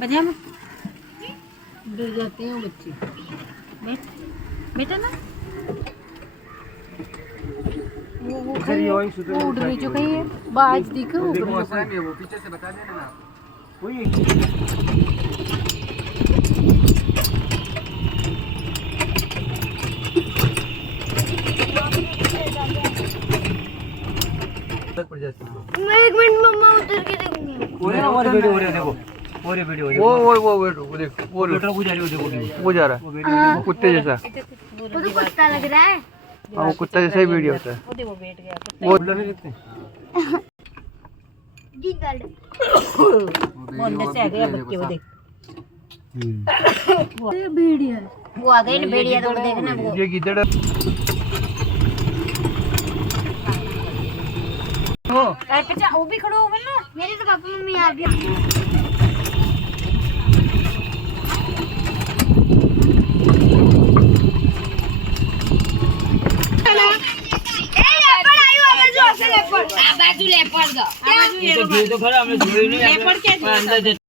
मजा में डर जाते हैं बच्चे। बेटा ना वो उड़ रही जो कहीं है बाज दिखो वो पीछे से बता देना ना वही पड़ जाती है। मैं 1 मिनट मम्मा उतर के देखूंगी। वो वीडियो हो रहा है देखो वो वीडियो वो देखो वो बेटा वो जा रही है देखो वो जा रहा है वो कुत्ते जैसा वो तो कुत्ता लग रहा है। हाँ वो कुत्ता जैसा ही वीडियो होता है वो बैठ गया वो नहीं देखते जी गार्ड मोहल्ले से आ गया बच्चे वो देख ये भेड़िया वो आ गई ना भेड़िया तो देखना वो ये गिद्दड़ पचा वो भी खड़ो होगा ना मेरे तो पापा मम्मी आ गए। આ બાજુ લેપડ દો આ બાજુ એ તો ખરા અમે જોઈ નહીં લેપડ કે